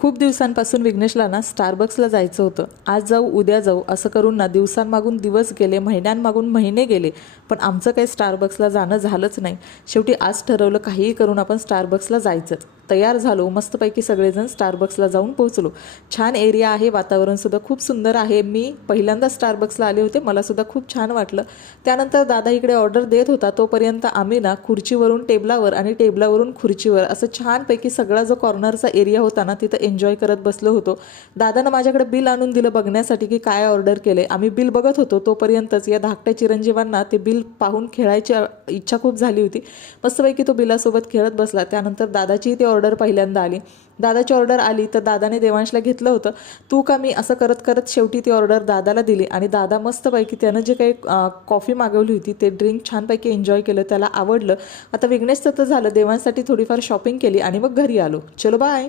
खूप दिवसांपासून विघ्नेशला ना स्टारबक्सला जायचं होतं. आज जाऊ उद्या जाऊ असं करून ना दिवसांमागून दिवस गेले महिन्यांमागून महिने गेले. पण आमचं काही स्टारबक्सला जाणं झालंच नाही. शेवटी आज ठरवलं काहीही करून आपण स्टारबक्सला जायचंच. तयार झालो. मस्तपैकी सगळेजण स्टारबक्सला जाऊन पोहोचलो. छान एरिया आहे वातावरणसुद्धा खूप सुंदर आहे. मी पहिल्यांदा स्टारबक्सला आले होते मलासुद्धा खूप छान वाटलं. त्यानंतर दादा इकडे ऑर्डर देत होता. तोपर्यंत आम्ही ना खुर्चीवरून टेबलावर आणि टेबलावरून खुर्चीवर असं छानपैकी सगळा जो कॉर्नरचा एरिया होता ना तिथं एन्जॉय करत बसलो होतो. दादानं माझ्याकडे बिल आणून दिलं बघण्यासाठी की काय ऑर्डर केले. आम्ही बिल बघत होतो. तोपर्यंतच या धाकट्या चिरंजीवांना ते बिल पाहून खेळायची इच्छा खूप झाली होती. मस्तपैकी तो बिलासोबत खेळत बसला. त्यानंतर दादाची ती ऑर्डर ऑर्डर पहिल्यांदा आली. दादाची ऑर्डर आली तर दादाने देवांशला घेतलं होतं. तू का मी असं करत करत शेवटी ती ऑर्डर दादाला दिली आणि दादा मस्तपैकी त्यानं जे काही कॉफी मागवली होती ते ड्रिंक छानपैकी एन्जॉय केलं त्याला आवडलं. आता विघ्नेशचं तर झालं देवांसाठी थोडीफार शॉपिंग केली आणि मग घरी आलो. चलो बाय